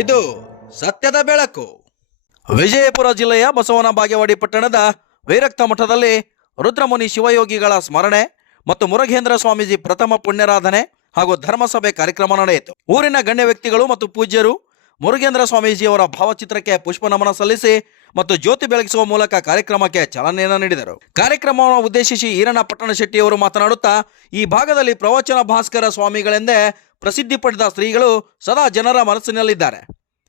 ಇದು ಸತ್ಯದ ಬೆಳಕು. ವಿಜಯಪುರ ಜಿಲ್ಲೆಯ ಬಸವನ ಬಾಗೇವಾಡಿ ಪಟ್ಟಣದ ವೈರಕ್ತ ಮಠದಲ್ಲಿ ರುದ್ರಮುನಿ ಶಿವಯೋಗಿಗಳ ಸ್ಮರಣೆ ಮತ್ತು ಮುರುಘೇಂದ್ರ ಸ್ವಾಮೀಜಿ ಪ್ರಥಮ ಪುಣ್ಯರಾಧನೆ ಹಾಗೂ ಧರ್ಮಸಭೆ ಕಾರ್ಯಕ್ರಮ ನಡೆಯಿತು. ಊರಿನ ಗಣ್ಯ ವ್ಯಕ್ತಿಗಳು ಮತ್ತು ಪೂಜ್ಯರು ಮುರುಘೇಂದ್ರ ಸ್ವಾಮೀಜಿಯವರ ಭಾವಚಿತ್ರಕ್ಕೆ ಪುಷ್ಪ ನಮನ ಸಲ್ಲಿಸಿ ಮತ್ತು ಜ್ಯೋತಿ ಬೆಳಗಿಸುವ ಮೂಲಕ ಕಾರ್ಯಕ್ರಮಕ್ಕೆ ಚಾಲನೆಯನ್ನು ನೀಡಿದರು. ಕಾರ್ಯಕ್ರಮವನ್ನು ಉದ್ದೇಶಿಸಿ ಈರಣ್ಣ ಪಟ್ಟಣ ಶೆಟ್ಟಿಯವರು ಮಾತನಾಡುತ್ತಾ, ಈ ಭಾಗದಲ್ಲಿ ಪ್ರವಚನ ಭಾಸ್ಕರ ಸ್ವಾಮಿಗಳೆಂದೇ ಪ್ರಸಿದ್ಧಿ ಪಡೆದ ಶ್ರೀಗಳು ಸದಾ ಜನರ ಮನಸ್ಸಿನಲ್ಲಿದ್ದಾರೆ.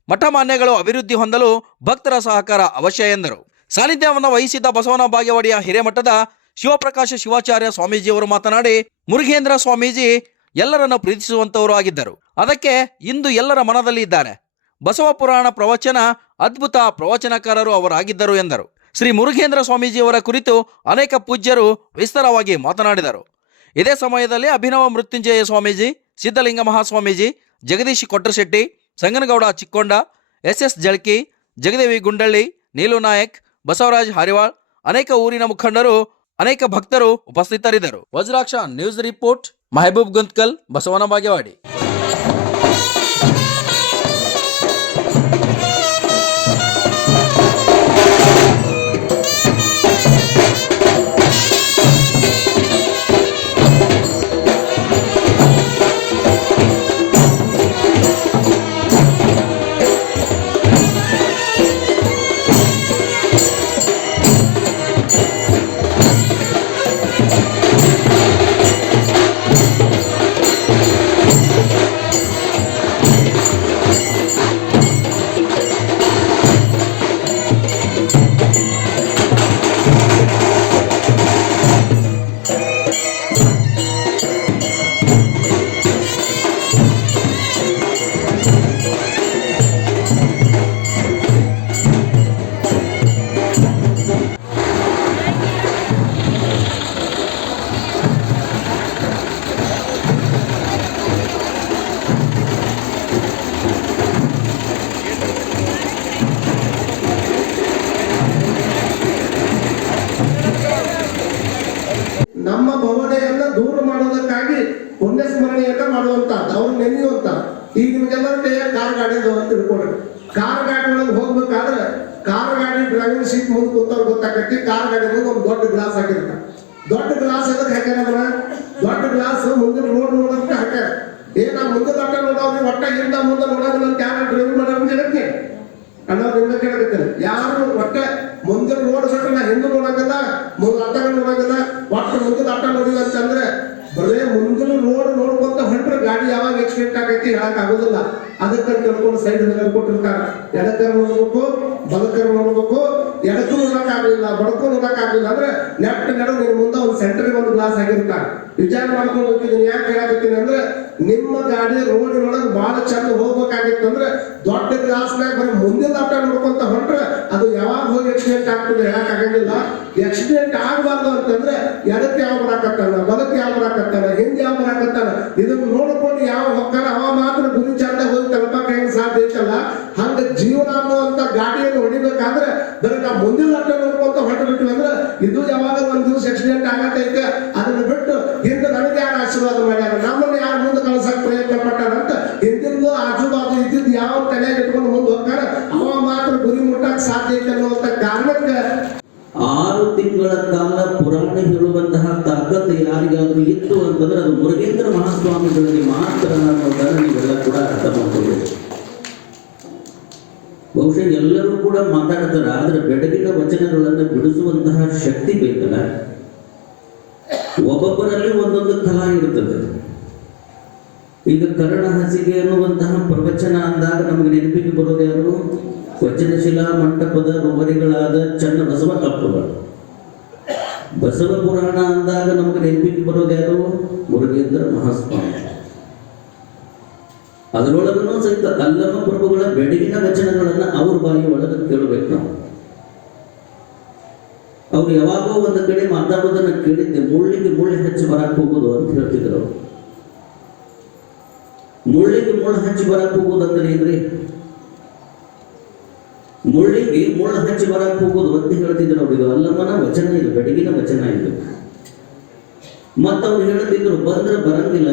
ಮಠ ಮಾನ್ಯಗಳು ಅಭಿವೃದ್ಧಿ ಹೊಂದಲು ಭಕ್ತರ ಸಹಕಾರ ಅವಶ್ಯ ಎಂದರು. ಸಾನ್ನಿಧ್ಯವನ್ನು ವಹಿಸಿದ್ದ ಬಸವನ ಬಾಗೇವಾಡಿಯ ಹಿರೇಮಠದ ಶಿವಪ್ರಕಾಶ ಶಿವಾಚಾರ್ಯ ಸ್ವಾಮೀಜಿಯವರು ಮಾತನಾಡಿ ಮುರುಘೇಂದ್ರ ಸ್ವಾಮೀಜಿ ಎಲ್ಲರನ್ನು ಪ್ರೀತಿಸುವಂತವರು ಆಗಿದ್ದರು. ಅದಕ್ಕೆ ಇಂದು ಎಲ್ಲರ ಮನದಲ್ಲಿ ಇದ್ದಾರೆ. ಬಸವ ಪುರಾಣ ಪ್ರವಚನ ಅದ್ಭುತ ಪ್ರವಚನಕಾರರು ಅವರಾಗಿದ್ದರು ಎಂದರು. ಶ್ರೀ ಮುರುಘೇಂದ್ರ ಸ್ವಾಮೀಜಿಯವರ ಕುರಿತು ಅನೇಕ ಪೂಜ್ಯರು ವಿಸ್ತಾರವಾಗಿ ಮಾತನಾಡಿದರು. ಇದೇ ಸಮಯದಲ್ಲಿ ಅಭಿನವ ಮೃತ್ಯುಂಜಯ ಸ್ವಾಮೀಜಿ ಸಿದ್ಧಲಿಂಗ ಮಹಾಸ್ವಾಮೀಜಿ, ಜಗದೀಶ್ ಕೊಟ್ರಶೆಟ್ಟಿ ಸಂಗನಗೌಡ ಚಿಕ್ಕೊಂಡ ಎಸ್ ಎಸ್ ಜಳ್ಕಿ, ಜಗದೇವಿ ಗುಂಡಳ್ಳಿ, ನೀಲು ನಾಯಕ್, ಬಸವರಾಜ್ ಹರಿವಾಳ್, ಅನೇಕ ಊರಿನ ಮುಖಂಡರು, ಅನೇಕ ಭಕ್ತರು ಉಪಸ್ಥಿತರಿದ್ದರು. Vajraksha news report, Mahaboob Guntkal, Basavana Bagewadi. Car ಗಾಡಿ ಅದಾವ ಅಂತ ತಿಳ್ಕೊಡ್ರಿ. ಕಾರ್ ಗಾಡಿ ಒಳಗೆ ಹೋಗ್ಬೇಕಾದ್ರೆ ಕಾರ್ ಗಾಡಿ ಡ್ರೈವಿಂಗ್ ಸೀಟ್ ಮುಂದೆ ಕೂತವ್ರು ಗೊತ್ತಾಗತ್ತಿ ಕಾರ್ ಗಾಡಿ ಒಂದು ದೊಡ್ಡ ಗ್ಲಾಸ್ ಹಾಕಿರ್ತ ದೊಡ್ಡ ಗ್ಲಾಸ್ ಎದಕ್ಕೆ ಹಾಕ್ಯಾರ ದೊಡ್ಡ ಗ್ಲಾಸ್ ಮುಂದಿನ ರೋಡ್ ನೋಡೋದಕ್ಕೆ ಹಾಕ್ಯಾರ. ಏ, ನಾ ಮುಂದೆ ದೊಡ್ಡ ನೋಡೋದ್ರಿ ಒಟ್ಟ ಹಿಂದ ಮುಂದೆ ನೋಡೋದಿಲ್ಲ ಅಂತ ಯಾರು ಡ್ರೈವಿಂಗ್ ಮಾಡೋದು ಹೇಳಕ್ಕೆ? ಅನ್ನೋದು ನಿಮ್ಗೆ ಕೇಳಕತ್ತೇನೆ. ಯಾರು ಒಟ್ಟ ಮುಂದೆ ರೋಡ್ ಸಟ್ಟ ನಾ ಹಿಂದೆ ನೋಡಂಗಿಲ್ಲ, ಮುಂದೆ ಅಡ್ಡ ನೋಡಂಗಿಲ್ಲ, ಒಟ್ಟು ಮುಂದೆ ಅಡ್ಡ ನೋಡಿಲ್ಲ ಅಂತಂದ್ರೆ ಬರೇ ಮುಂದಿನ ರೋಡ್ ನೋಡ್ಕೊಂತ ಹೊಂಟ್ರೆ ಗಾಡಿ ಯಾವಾಗ ಆಕ್ಸಿಡೆಂಟ್ ಆಗೈತಿ ಹೇಳಕ್ ಆಗೋದಿಲ್ಲ ಅದಕ್ಕೆ ತಿಳ್ಕೊಂಡು ಸೈಡ್ ಕೊಟ್ಟಿರ್ತಾರ. ಎಡಕರ್ ನೋಡ್ಬೇಕು ಬಲಕರ್ ನೋಡ್ಬೇಕು. ಎಡಕ್ಕೂ ನೋಡಕ್ ಆಗ್ಲಿಲ್ಲ ಬಡಕ್ಕೂ ನೋಡಕ್ ಆಗ್ಲಿಲ್ಲ ಅಂದ್ರೆ ನೆಟ್ ನಡು ನಿನ್ ಮುಂದೆ ಒಂದು ಸೆಂಟರ್ ಒಂದು ಗ್ಲಾಸ್ ಆಗಿರ್ತಾರೆ ವಿಚಾರ ಮಾಡ್ಕೊಂಡು ಹೋಗ್ತಿದ್ದೀನಿ ಯಾಕೆ ಹೇಳಕತ್ತೀನಿ ಅಂದ್ರೆ ನಿಮ್ಮ ಗಾಡಿ ರೋಡ್ ರೋಡಿನೊಳಗೆ ಬಹಳ ಚಂದ ಹೋಗ್ಬೇಕಾಗಿತ್ತು ಅಂದ್ರೆ ದೊಡ್ಡ ಗ್ಲಾಸ್ನಾಗ ಬರೀ ಮುಂದಿನ ಆಟ ನೋಡ್ಕೊಂತ ಹೊಂಟ್ರೆ ಅದು ಯಾವಾಗ ಹೋಗಿ ಆಕ್ಸಿಡೆಂಟ್ ಆಗ್ತದೆ ಹೇಳಕ್ ಆಗಂಗಿಲ್ಲ. ಆಕ್ಸಿಡೆಂಟ್ ಆಗ್ಬಾರ್ದು ಅಂತಂದ್ರೆ ಎಡಕ್ಕೆ ಯಾವ ಬರಾಕತ್ತಾನ ಬದಕ್ ಯಾವ ಬರಾಕತ್ತಾನ, ಹಿಂದೆ ಯಾವ ಬರಾಕತ್ತಾನ, ಇದನ್ನ ನೋಡ್ಕೊಂಡು ಯಾವ ಹೊಕ್ಕಾರ ಅವ ಮಾತ್ರ ಗುರಿ ಚಂದ ಹೋಗಿ ತಲುಪಕ್ಕೆ ಹೆಂಗ್ ಸಾಧ್ಯ ಐತಲ್ಲ ಹಂಗ ಜೀವನ ಅನ್ನುವಂತ ಹೊಡಿಬೇಕಾದ್ರೆ ಬರೀ ನಾವು ಮುಂದಿನ ಲಕ್ಷ ನೋಡ್ಕೊಂತ ಹೊರಟು ಅಂದ್ರೆ ಇದು ಯಾವಾಗ ಒಂದ್ ದಿವಸ ಆಕ್ಸಿಡೆಂಟ್ ಆಗತ್ತೈತೆ, ಅದನ್ನ ಬಿಟ್ಟು ಹಿಂದೆ ನನಗೆ ಯಾರು ಆಶೀರ್ವಾದ ಮಾಡ್ಯಾರ? ನಮ್ಮನ್ನ ಯಾರು ಮುಂದೆ ಕಳ್ಸಕ್ ಪ್ರಯತ್ನ ಪಟ್ಟಾರ ಅಂತ ಹಿಂದಿನ ಆಜು ಬಾಜು ಇದ್ದಿದ್ದು ಯಾವ ತಲೆ ಇಟ್ಕೊಂಡು ಮುಂದೆ ಹೋಗ್ತಾರ ಅವ ಮಾತ್ರ ಗುರಿ ಮುಟ್ಟಕ್ ಸಾಧ್ಯ ಐತೆ ಅನ್ನುವಂತ ಕಾರಣಕ್ಕೆ ಆರು ತಿಂಗಳ ಕಾಲ ಪುರಾಣ ಹೇಳುವಂತಹ ತಾಕತ್ತು ಯಾರಿಗಾದ್ರೂ ಇತ್ತು ಅಂತಂದ್ರೆ ಅದು ಮುರುಗೇಂದ್ರ ಮಹಾಸ್ವಾಮಿಗಳಲ್ಲಿ ಮಾತ್ರ ಅನ್ನೋದನ್ನ ನೀವೆಲ್ಲ ಕೂಡ ಅರ್ಥ ಮಾಡ್ಕೋಬೇಕು ಬಹುಶಃ ಎಲ್ಲರೂ ಕೂಡ ಮಾತಾಡ್ತಾರೆ, ಆದ್ರೆ ಬೆಡಗಿನ ವಚನಗಳನ್ನು ಬಿಡಿಸುವಂತಹ ಶಕ್ತಿ ಬೇಕಲ್ಲ? ಒಬ್ಬೊಬ್ಬರಲ್ಲಿ ಒಂದೊಂದು ಕಲಾ ಇರುತ್ತದೆ ಈಗ ಕರ್ಣ ಹಸಿಗೆ ಅನ್ನುವಂತಹ ಪ್ರವಚನ ಅಂದಾಗ ನಮಗೆ ನೆನಪಿಗೆ ಬರೋದು ಯಾರು? ವಚನಶಿಲಾ ಮಂಟಪದ ರುವರಿಗಳಾದ ಚನ್ನ ಬಸವ ಕಪ್ಪುಗಳು ಬಸವ ಪುರಾಣ ಅಂದಾಗ ನಮಗೆ ನೆನಪಿಗೆ ಬರೋದು ಯಾರು? ಮುರುಗೇಂದ್ರ ಮಹಾಸ್ವಾಮಿ. ಅದರೊಳಗೂ ಸಹಿತ ಅಲ್ಲಮ ಪ್ರಭುಗಳ ಬೆಳಗಿನ ವಚನಗಳನ್ನು ಅವ್ರ ಬಾಯಿ ಒಳಗೆ ಕೇಳಬೇಕು ನಾವು. ಅವ್ರು ಯಾವಾಗೋ ಒಂದು ಕಡೆ ಮಾತಾಡೋದನ್ನ ಕೇಳಿದ್ದೆ, ಮುಳ್ಳಿಗೆ ಮುಳ್ಳಿ ಹಚ್ಚಿ ಬರಕ್ ಹೋಗೋದು ಅಂತ ಹೇಳ್ತಿದ್ರು ಅವರು. ಮುಳ್ಳಿಗೆ ಮುಳ್ಳು ಹಚ್ಚಿ ಬರಕ್ ಹೋಗೋದು ಅಂದ್ರೆ ಏನ್ರಿ? ಮುಳ್ಳಿಗೆ ಮುಳ್ಳು ಹಚ್ಚಿ ಬರಕ್ ಹೋಗೋದು ಅಂತ ಹೇಳ್ತಿದ್ರು ಅವ್ರಿಗೆ ಅಲ್ಲಮ್ಮನ ವಚನ, ಇದು ಬೆಳಗಿನ ವಚನ ಇದು. ಮತ್ತವ್ರು ಹೇಳ್ತಿದ್ರು, ಬಂದ್ರೆ ಬರಂಗಿಲ್ಲ.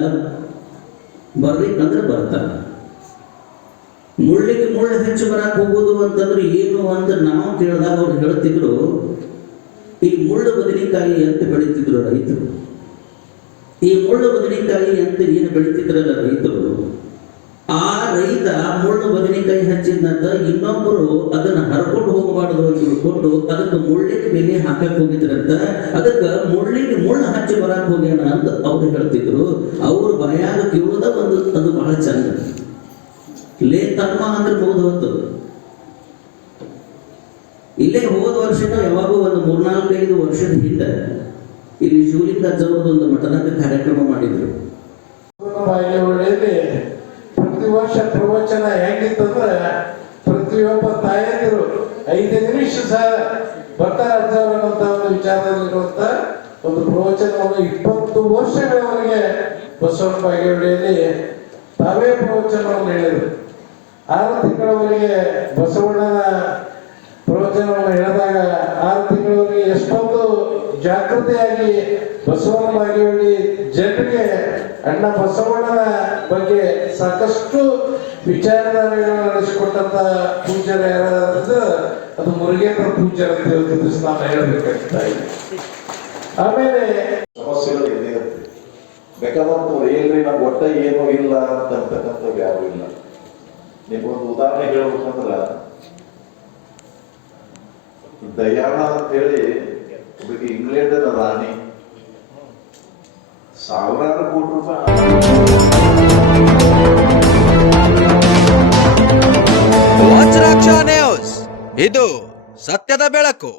ಬರ್ಲಿಕ್ಕಂದ್ರೆ ಬರ್ತಾರೆ ಮುಳ್ಳಿಗೆ ಮುಳ್ಳು ಹೆಚ್ಚು ಬರಕ್ ಹೋಗೋದು ಅಂತಂದ್ರೆ ಏನು ಅಂತ ನಾವು ಕೇಳಿದಾಗ ಅವ್ರು ಹೇಳ್ತಿದ್ರು, ಈ ಮುಳ್ಳು ಬದನೆಕಾಯಿ ಅಂತ ಬೆಳೀತಿದ್ರು ರೈತರು. ಈ ಮುಳ್ಳು ಬದನೆಕಾಯಿ ಅಂತ ಏನು ಬೆಳೀತಿದ್ರಲ್ಲ ರೈತರು, ಆ ರೈತ ಮುಳ್ಳು ಬದನೆಕಾಯಿ ಹಚ್ಚಿದಂತ ಇನ್ನೊಬ್ಬರು ಅದನ್ನ ಹರ್ಕೊಂಡು ಹೋಗಬಾರದು ಅಂತ ತಿಳ್ಕೊಂಡು ಅದಕ್ಕೆ ಮುಳ್ಳಿಗೆ ಬೆಲೆ ಹಾಕಕ್ ಹೋಗಿದ್ರಂತ ಅದಕ್ಕೆ ಮುಳ್ಳಿಗೆ ಮುಳ್ಳು ಹಚ್ಚಿ ಬರಕ್ ಹೋಗ್ಯಾನ ಅಂತ ಅವ್ರು ಹೇಳ್ತಿದ್ರು. ಅವ್ರ ಭಯ ಅದು ಬಹಳ ಚಂದ. ಲೇ ತಮ್ಮ ಅಂದ್ರೆ ಮುಗಿದು ಹೊತ್ತು ಇಲ್ಲೇ ಹೋದ ವರ್ಷದ ಯಾವಾಗೂ ಒಂದು ಮೂರ್ನಾಲ್ಕೈದು ವರ್ಷದ ಹಿಂದೆ ಇಲ್ಲಿ ಶಿವಲಿಂಗ ಅಜ್ಜವ್ರದ್ದು ಒಂದು ಮಠದಾಗ ಕಾರ್ಯಕ್ರಮ ಮಾಡಿದ್ರು. ಪ್ರತಿ ವರ್ಷ ಪ್ರವಚನ ಹೆಂಗಿತ್ತಂದ್ರೆ ಪ್ರತಿಯೊಬ್ಬ ತಾಯಂದಿರು ಐದು ನಿಮಿಷ ಸಹ ಭಟ್ಟ ಅರ್ಜವರಂತ ಒಂದು ವಿಚಾರದಲ್ಲಿರುವಂತ ಒಂದು ಪ್ರವಚನವನ್ನು ಇಪ್ಪತ್ತು ವರ್ಷಗಳವರೆಗೆ ಬಸವಣ್ಣ ಬಾಗೇವಾಡಿಯಲ್ಲಿ ತಾವೇ ಪ್ರವಚನವನ್ನು ಹೇಳಿದರು. ಆರು ತಿಂಗಳವರೆಗೆ ಬಸವಣ್ಣನ ಪ್ರವಚನವನ್ನು ಹೇಳಿದಾಗ ಆರು ತಿಂಗಳವರೆಗೆ ಎಷ್ಟೊಂದು ಜಾಗೃತಿಯಾಗಿ ಬಸವಣ್ಣ ಬಾಗೇವಾಡಿ ಜನರಿಗೆ, ಅಣ್ಣ ಬಸವಣ್ಣನ ಬಗ್ಗೆ ಸಾಕಷ್ಟು ವಿಚಾರಧಾರೆಗಳನ್ನು ನಡೆಸಿಕೊಟ್ಟಂತ ಪೂಜ್ಯರ ಯಾರಾದ್ರೆ ಅದು ಮುರುಗೇಂದ್ರ ಪೂಜ್ಯರ ಅಂತ ಹೇಳ್ತಿದ್ದು ನಾನು ಹೇಳಬೇಕಾಗ್ತಾ ಇದೆ ಆಮೇಲೆ ಬೇಕಾದಂತವ್ರು ಏನ್ರಿ ನಮ್ಗೆ ಒಟ್ಟ ಏನೂ ಇಲ್ಲ ಅಂತ ಯಾರು ಇಲ್ಲ. ನಿಮ್ಗೊಂದು ಉದಾಹರಣೆ ಹೇಳ್ಬೇಕಂದ್ರ ದಯಾಣ ಅಂತ ಹೇಳಿ ಒಬ್ಬರಿಗೆ ಇಂಗ್ಲೆಂಡಿನ ರಾಣಿ. ಸಾವಿರಾರು ಕೋಟಿ ರೂಪಾಯಿ ನ್ಯೂಸ್. ಇದು ಸತ್ಯದ ಬೆಳಕು.